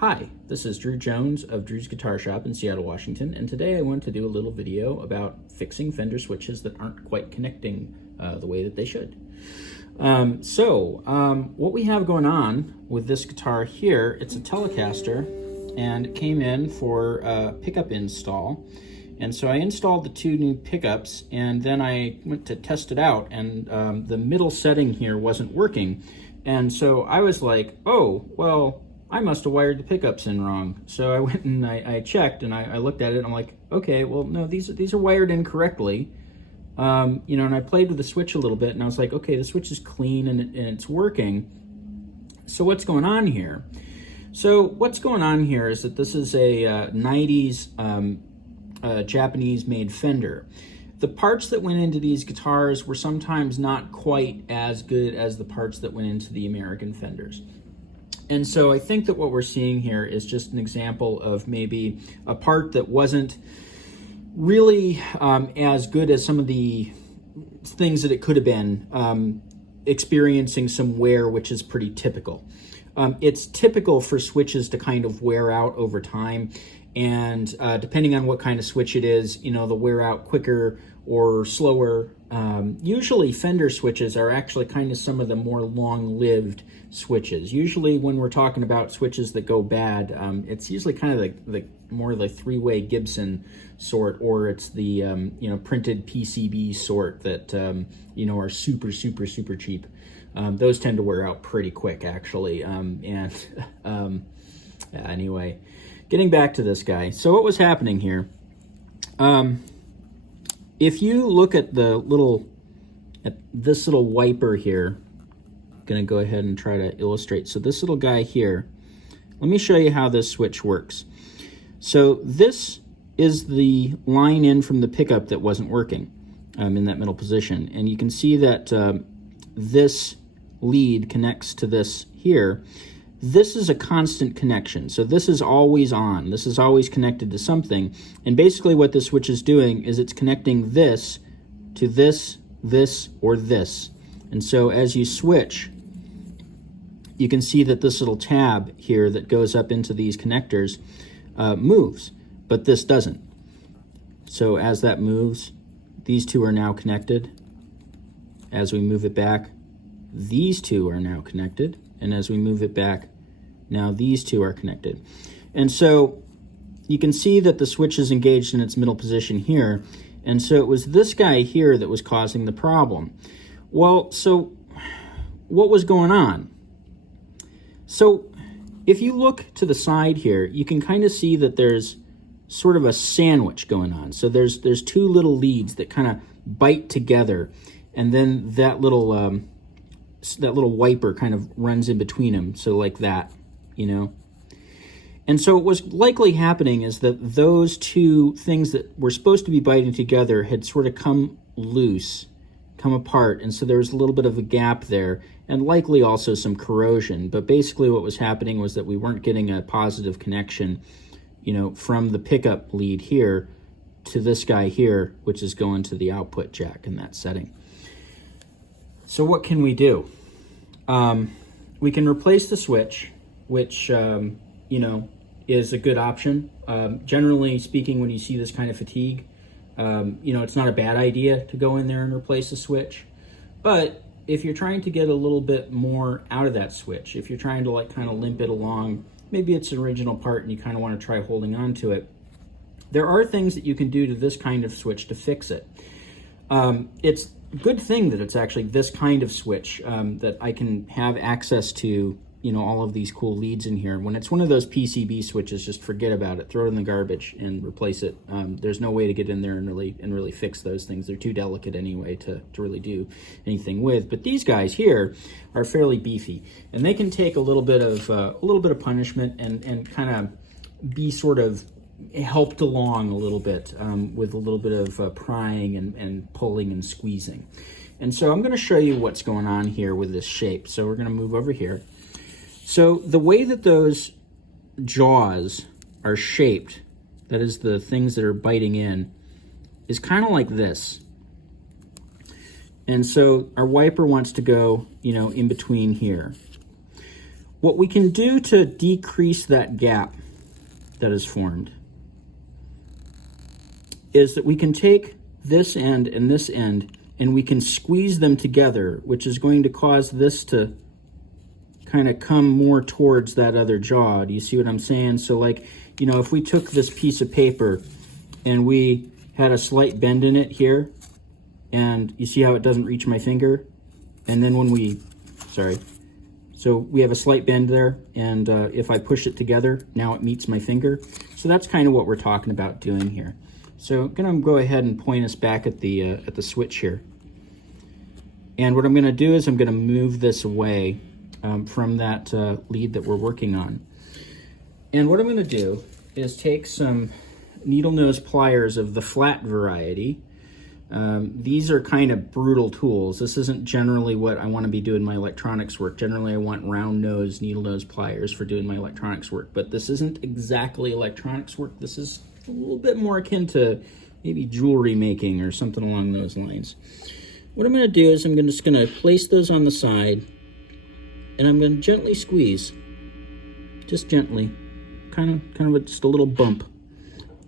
Hi, this is Drew Jones of Drew's Guitar Shop in Seattle, Washington, and today I want to do a little video about fixing Fender switches that aren't quite connecting the way that they should. What we have going on with this guitar here, it's a Telecaster, and it came in for a pickup install. And so I installed the two new pickups, and then I went to test it out, and the middle setting here wasn't working. And so I was like, oh, well, I must have wired the pickups in wrong. So I went and I checked, and I looked at it, and I'm like, okay, well, no, these are wired in correctly. And I played with the switch a little bit, and I was like, okay, the switch is clean, and it's working. So what's going on here? So what's going on here is that this is a 90s Japanese-made Fender. The parts that went into these guitars were sometimes not quite as good as the parts that went into the American Fenders. And so I think that what we're seeing here is just an example of maybe a part that wasn't really as good as some of the things that it could have been, experiencing some wear, which is pretty typical. It's typical for switches to kind of wear out over time, and depending on what kind of switch it is, they'll wear out quicker or slower. Usually Fender switches are actually kind of some of the more long-lived switches. Usually when we're talking about switches that go bad, it's usually kind of the more the three-way Gibson sort, or it's the printed PCB sort that are super cheap. Those tend to wear out pretty quick, actually. Anyway, getting back to this guy. So what was happening here? If you look at this little wiper here, I'm gonna go ahead and try to illustrate. So this little guy here, let me show you how this switch works. So this is the line in from the pickup that wasn't working in that middle position. And you can see that this lead connects to this here. This is a constant connection, so this is always on. This is always connected to something, and basically what this switch is doing is it's connecting this to this, this, or this. And so as you switch, you can see that this little tab here that goes up into these connectors moves, but this doesn't. So as that moves, these two are now connected. As we move it back, these two are now connected. And as we move it back, now these two are connected. And so you can see that the switch is engaged in its middle position here. And so it was this guy here that was causing the problem. Well, so what was going on? So if you look to the side here, you can kind of see that there's sort of a sandwich going on. So there's two little leads that kind of bite together, and then that little wiper kind of runs in between them, so like that, And so what's likely happening is that those two things that were supposed to be biting together had sort of come loose, come apart, and so there was a little bit of a gap there, and likely also some corrosion. But basically what was happening was that we weren't getting a positive connection, from the pickup lead here to this guy here, which is going to the output jack in that setting. So what can we do? We can replace the switch, which, is a good option. Generally speaking, when you see this kind of fatigue, it's not a bad idea to go in there and replace the switch. But if you're trying to get a little bit more out of that switch, if you're trying to kind of limp it along, maybe it's an original part and you kind of want to try holding on to it, there are things that you can do to this kind of switch to fix it. It's a good thing that it's actually this kind of switch, that I can have access to, all of these cool leads in here. When it's one of those PCB switches, just forget about it. Throw it in the garbage and replace it. There's no way to get in there and really fix those things. They're too delicate anyway to really do anything with. But these guys here are fairly beefy, and they can take a little bit of punishment and kind of be sort of helped along a little bit with a little bit of prying and pulling and squeezing. And so I'm going to show you what's going on here with this shape. So we're going to move over here. So the way that those jaws are shaped, that is the things that are biting in, is kind of like this. And so our wiper wants to go, in between here. what we can do to decrease that gap that is formed is that we can take this end and this end and we can squeeze them together, which is going to cause this to kind of come more towards that other jaw. Do you see what I'm saying? So like, you know, if we took this piece of paper and we had a slight bend in it here, and you see how it doesn't reach my finger? And then when we, so we have a slight bend there, and if I push it together, now it meets my finger. So that's kind of what we're talking about doing here. So I'm gonna go ahead and point us back at the switch here. And what I'm gonna do is I'm gonna move this away from that lead that we're working on. And what I'm gonna do is take some needle nose pliers of the flat variety. These are kind of brutal tools. This isn't generally what I want to be doing my electronics work. Generally, I want round nose, needle nose pliers for doing my electronics work, but this isn't exactly electronics work. This is a little bit more akin to maybe jewelry making or something along those lines. What I'm going to do is I'm just going to place those on the side, and I'm going to gently squeeze, just gently, kind of just a little bump,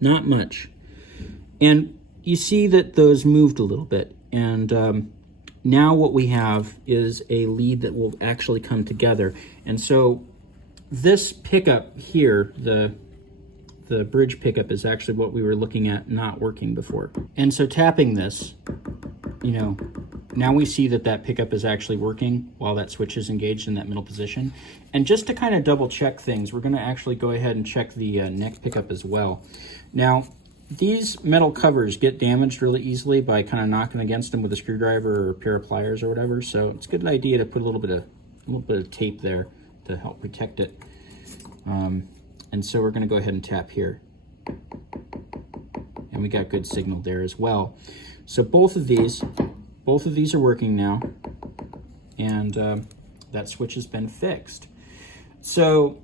not much. And you see that those moved a little bit, and now what we have is a lead that will actually come together. And so this pickup here, the bridge pickup, is actually what we were looking at not working before. And so tapping this, you know, now we see that that pickup is actually working while that switch is engaged in that middle position. And just to kind of double check things, we're going to actually go ahead and check the neck pickup as well. Now, these metal covers get damaged really easily by kind of knocking against them with a screwdriver or a pair of pliers or whatever. So it's a good idea to put a little bit of tape there to help protect it. And so we're going to go ahead and tap here, and we got good signal there as well. So both of these are working now, and that switch has been fixed. So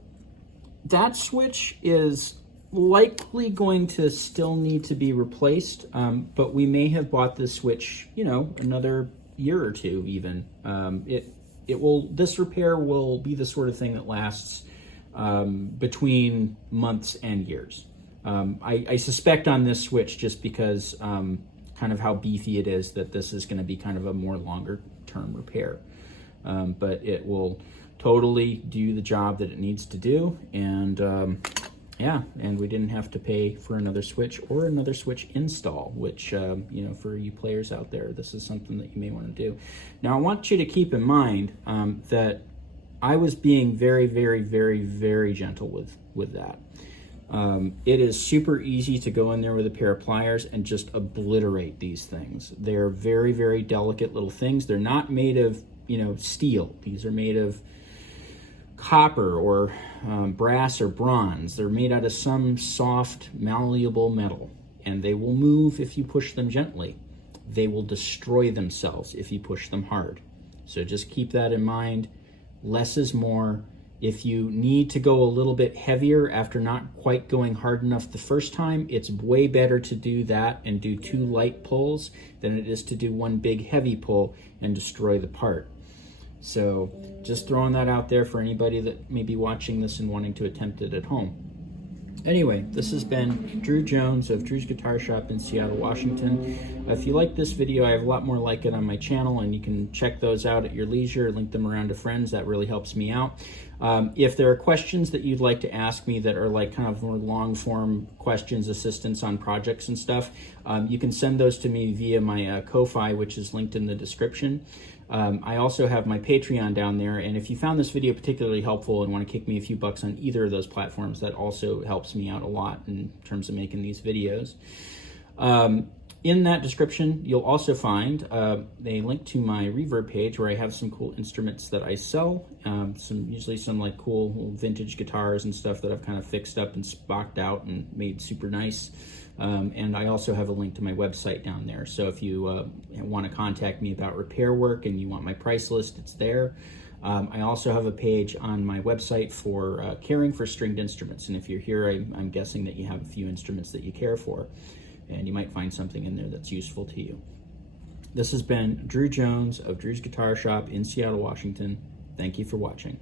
that switch is likely going to still need to be replaced, but we may have bought this switch, you know, another year or two even. This repair will be the sort of thing that lasts between months and years. I suspect on this switch, just because kind of how beefy it is, that this is going to be kind of a more longer term repair. But it will totally do the job that it needs to do, and yeah, and we didn't have to pay for another switch or another switch install, which, you know, for you players out there, this is something that you may want to do. Now, I want you to keep in mind that I was being very, very, very, very gentle with that. It is super easy to go in there with a pair of pliers and just obliterate these things. They're very, very delicate little things. They're not made of, you know, steel. These are made of copper or brass or bronze. They're made out of some soft, malleable metal, and they will move if you push them gently. They will destroy themselves if you push them hard. So just keep that in mind. Less is more. If you need to go a little bit heavier after not quite going hard enough the first time, it's way better to do that and do 2 light pulls than it is to do 1 big heavy pull and destroy the part. So just throwing that out there for anybody that may be watching this and wanting to attempt it at home. Anyway, this has been Drew Jones of Drew's Guitar Shop in Seattle, Washington. If you like this video, I have a lot more like it on my channel, and you can check those out at your leisure, link them around to friends. That really helps me out. If there are questions that you'd like to ask me that are like kind of more long form questions, assistance on projects and stuff, you can send those to me via my Ko-Fi, which is linked in the description. I also have my Patreon down there, and if you found this video particularly helpful and want to kick me a few bucks on either of those platforms, that also helps me out a lot in terms of making these videos. In that description, you'll also find a link to my Reverb page, where I have some cool instruments that I sell, usually some like cool little vintage guitars and stuff that I've kind of fixed up and spocked out and made super nice. And I also have a link to my website down there. So if you want to contact me about repair work and you want my price list, it's there. I also have a page on my website for caring for stringed instruments. And if you're here, I'm guessing that you have a few instruments that you care for, and you might find something in there that's useful to you. This has been Drew Jones of Drew's Guitar Shop in Seattle, Washington. Thank you for watching.